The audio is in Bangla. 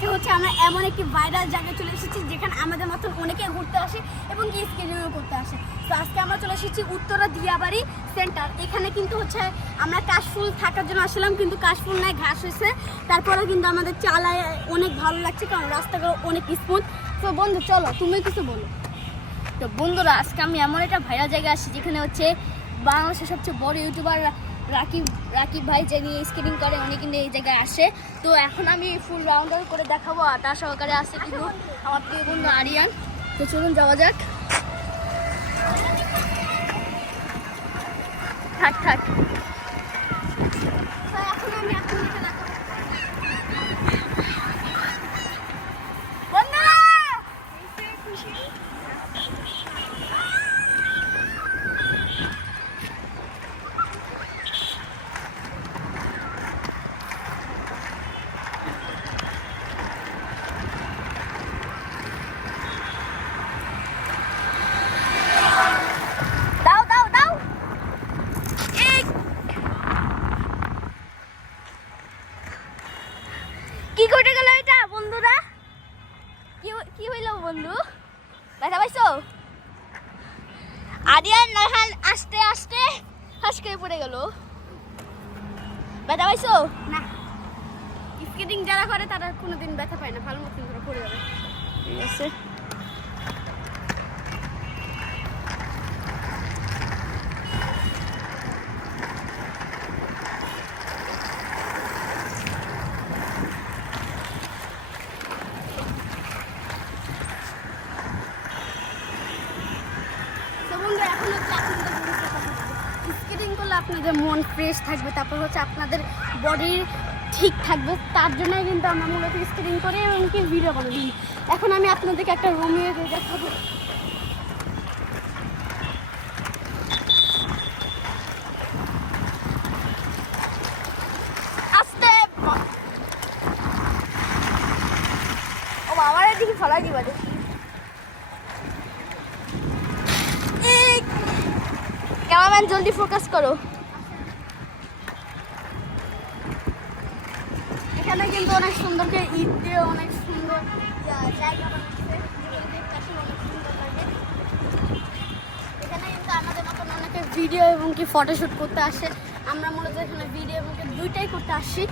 আজকে হচ্ছে আমরা এমন একটি ভাইরাল জায়গায় চলে এসেছি যেখানে আমাদের মতন অনেকে ঘুরতে আসে এবং কি স্কেটিংও করতে আসে। তো আজকে আমরা চলে এসেছি উত্তরা দিয়াবাড়ি সেন্টার। এখানে কিন্তু হচ্ছে আমরা কাশফুল থাকার জন্য আসলাম, কিন্তু কাশফুল নাই, ঘাস হয়েছে। তারপরে কিন্তু আমাদের চালায় অনেক ভালো লাগছে কারণ রাস্তাগুলো অনেক স্মুথ। তো বন্ধু চলো, তুমি কিছু বলো। তো বন্ধুরা, আজকে আমি এমন একটা ভাইরাল জায়গায় আসছি যেখানে হচ্ছে বাংলাদেশের সবচেয়ে বড় ইউটিউবার রাকিব ভাই যিনি স্কেটিং করে, উনি কিন্তু এই জায়গায় আসে। তো এখন আমি ফুল রাউন্ডার করে দেখাবো। আর তার সহকারে আসছে কিন্তু আমার প্রিয় বন্ধু আরিয়ান। তো চলুন যাওয়া যাক। থাক থাক। এখন আমি আপনাদেরকে দেখাবো। বন্ধুরা দাও দাও দাও। কি করে গেল এটা বন্ধুরা? কি হইল বন্ধু? ব্যথা পাইছো? আরিয়ান নয়হান আস্তে আস্তে হাসকে পড়ে গেল। ব্যথা পাইছো? না, স্কেটিং যারা করে তারা কোনোদিন ব্যথা পায় না, ভালো মতন করে পড়ে যাবে। ঠিক আছে। স্কেটিং করলে আপনাদের মন ফ্রেশ থাকবে, তারপর হচ্ছে আপনাদের বডি ঠিক থাকবে। তার জন্যই কিন্তু আমরা মূলত স্কেটিং করি এবং কি ভিডিও বানাই। এখন আমি আপনাদেরকে একটা রুমে দেখাবো। আস্তে ও আমার এদিকে ফলাই দিবা দেখি। ক্যামেরাম্যান জলদি ফোকাস করো। এখানে কিন্তু অনেক সুন্দর করে ঈদ দিয়ে অনেক সুন্দর জায়গা বানাচ্ছে, যেগুলো দেখতে আসলে অনেক সুন্দর লাগে। এখানে কিন্তু আমাদের মতন অনেকে ভিডিও এবং কি ফটোশ্যুট করতে আসে। আমরা মূলত এখানে ভিডিও এবং দুইটাই করতে আসি।